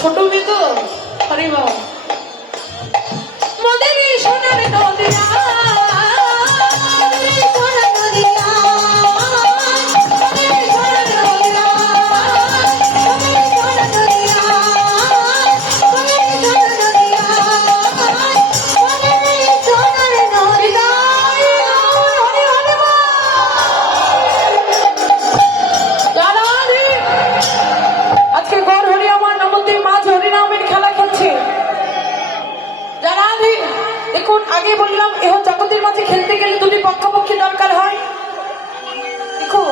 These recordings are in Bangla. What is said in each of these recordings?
ছোট মেয়ে তো আরে বাবা মদের সোনার নদিয়া আগে বললাম এহ জগতের মাঝে খেলতে গেলে দুটি পক্ষাপক্ষি দরকার হয়। দেখো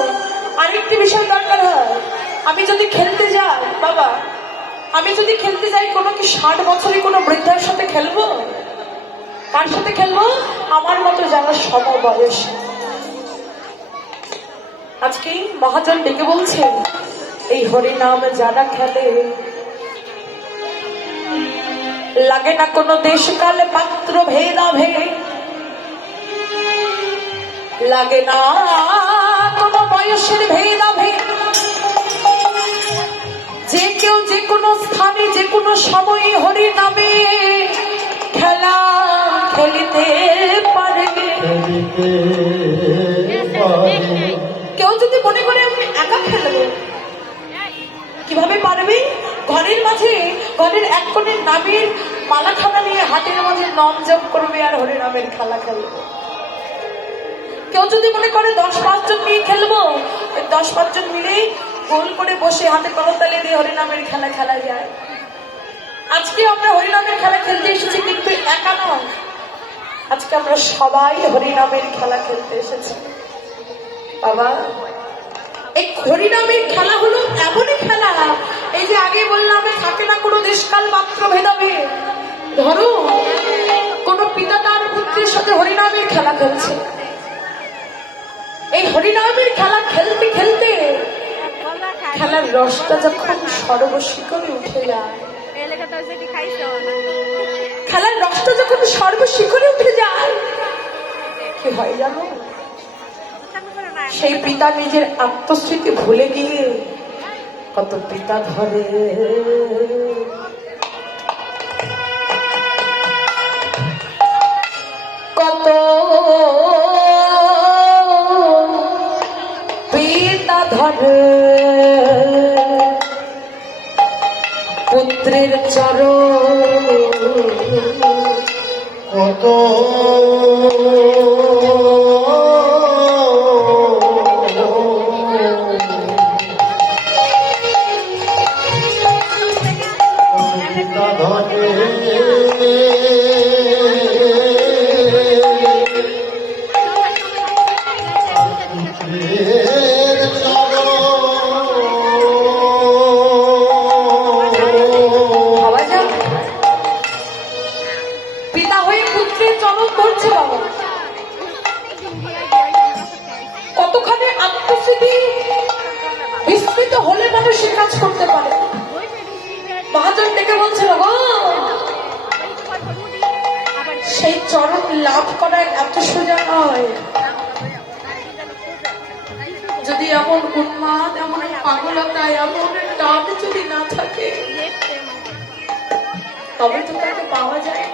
আরেকটি বিষয় দরকার হয়। আমি যদি খেলতে যাই বাবা, আমি যদি খেলতে যাই কোনো কি 60 বছরের কোনো বৃদ্ধার সাথে খেলবো? কার সাথে খেলবো? আমার মতো যারা সমবয়স। আজকে মহাজন ডেকে বলছেন এই হরিনাম যারা খেলে লাগে না কোনো দেশকাল পাত্র ভেদাভেদ, লাগে না কোনো বয়সের ভেদাভেদ, যে কেউ যে কোনো স্থানে যে কোনো সময়ে হরি নামে খেলা খেলিতে পারে। কেউ যদি মনে করে আমি একা খেলবো, কিভাবে পারবে? ঘরের মাঝে ঘরের এক কোণের নামের মালাখানা নিয়ে হাতের মাঝে নম জপ করবে আর হরিনামের খেলা খেলবে। কেউ যদি মনে করে 10-5 জন নিয়ে খেলবো, 10-5 জন মিলে গোল করে বসে হাতে করতালি দিয়ে হরিনামের খেলা খেলা যায়। আজকে আমরা হরিনামের খেলা খেলতে এসেছি, কিন্তু একা নয়, আজকে আমরা সবাই হরিনামের খেলা খেলতে এসেছি। বাবা এই হরিনামের খেলা হলো এমনই খেলা, এই যে আগে বললাম থাকে না কোনো দেশকাল মাত্র ভেদাভেদ। ধরো কোন পিতা তার পুত্রের সাথে হরিনামের খেলা খেলছে, এই হরিনামের খেলা খেলতে খেলতে খেলার রসটা যখন সর্বশিখরে উঠে যায়, খেলার রসটা যখন সর্বশিখরে উঠে যায় কি হয় জানো? সেই পিতা নিজের আত্মস্মৃতি ভুলে গিয়ে কত পিতা ধরে, কত পিতা ধরে পুত্রের চরণ, কত কতখানি আত্মস্মৃতি বিস্মৃত হলে মানুষ কাজ করতে পারে। মহাজন ডেকে বলছিল গো সেই চরণ লাভ করা এত সোজা নয়। যদি এমন উন্মাদ, এমন পাগলতা, এমন টান যদি না থাকে তবে তো তাকে পাওয়া যায়।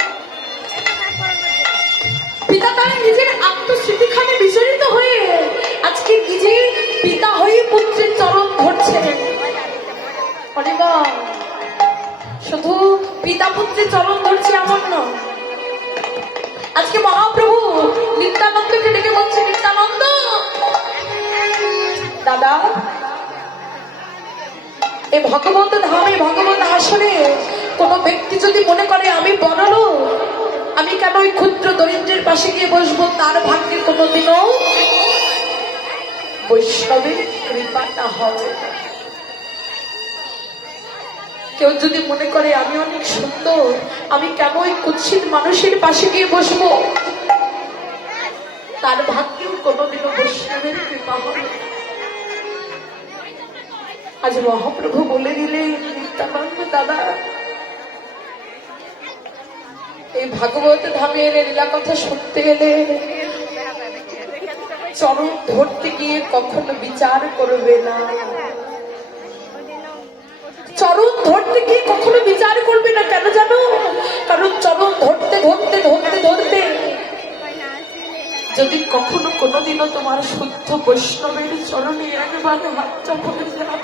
পিতা তার নিজের আত্মস্মৃতিখানে বিচলিত হয়ে আজকে নিজে পিতা হয়ে পুত্রের চরণ ধরছেন। শুধু পিতা পুত্রের চরণ ধরছে এমন নয়, আজকে মহাপ্রভু নিত্যানন্দকে ডেকে বলছে নিত্যানন্দ দাদা, এই ভগবত ধামে ভগবত আসনে কোন ব্যক্তি যদি মনে করে আমি বড়লোক, আমি কেন ওই ক্ষুদ্র দরিদ্রের পাশে গিয়ে বসবো? তার ভাগ্যে কোনোদিনও বৈষ্ণবের কৃপাটা হবে। কেউ যদি মনে করে আমি অনেক সুন্দর, আমি কেন ওই কুৎসিত মানুষের পাশে গিয়ে বসবো? তার ভাগ্যেও কোনোদিনও বৈষ্ণবের কৃপা হবে। আজ মহাপ্রভু বলে দিলেন নিত্যানন্দ দাদা, এই ভাগবত ধামের লীলা কথা শুনতে গেলে চরণ ধরতে গিয়ে কখনো বিচার করবে না। চরণ ধরতে গিয়ে কখনো বিচার করবে না, কেন জানো? কারণ চরণ ধরতে ধরতে ধরতে ধরতে যদি কখনো কোনোদিনও তোমার শুদ্ধ বৈষ্ণবের চরণে একবারে হাতটা পড়ে যায়,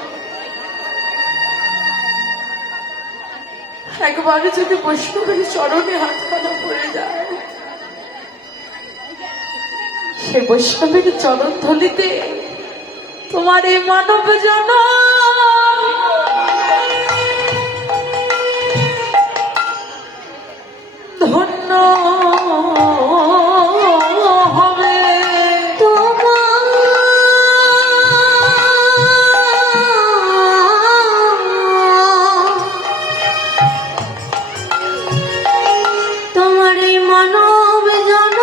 একবারে যদি বৈষ্ণবের চরণে হাতখানা পড়ে যায়, সে বৈষ্ণবের চরণ ধলিতে তোমার এই মানব জনম ধন্য হবে। তোমার এই মানব জনম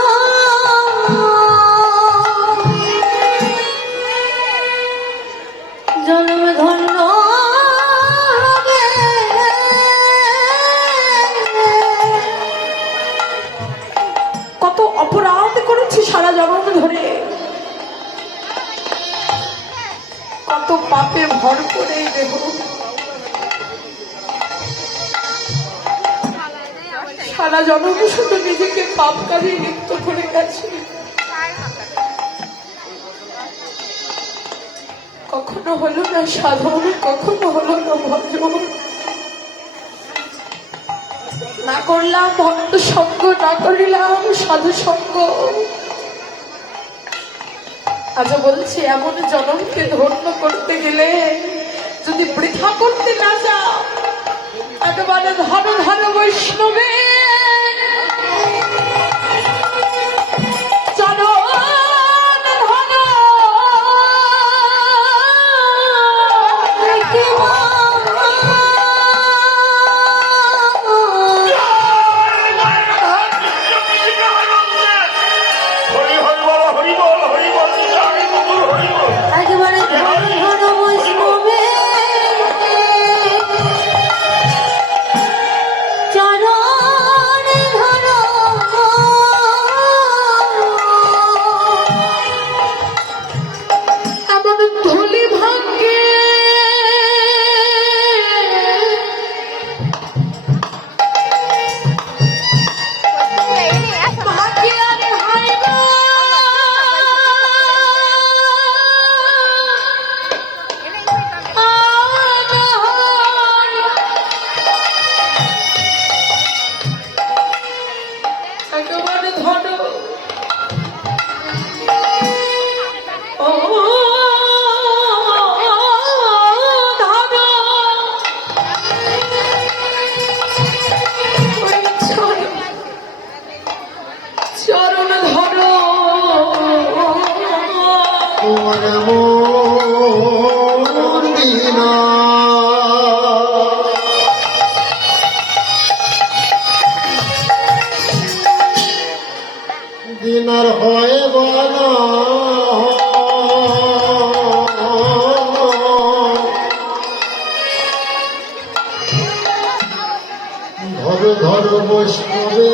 জন্ম ধন্য হবে। কত অপরাধ করেছি সারা জনম ধরে, কত পাপে ভর করে দেব, সারা জনম শুধু নিজেকে পাপ কাজে লিপ্ত করে গেছি। কখনো হলো না সাধন, কখনো হলো না ভজন, না করলাম ভক্ত সঙ্গ, না করিলাম সাধু সঙ্গ। আজ বলছি এমন জনমকে ধন্য করতে গেলে যদি বৃথা করতে না যাও, একেবারে ধর ধর বৈষ্ণবে একেবারে ধন ধন বৈষ্ণবে চরণে ধর। এমন ধুলি ভাঙ্গে একেবারে ধর ও চরণ ধর তোমার মন দিনা দিনার হয় বলা ধর ধর বৈষ্ণবে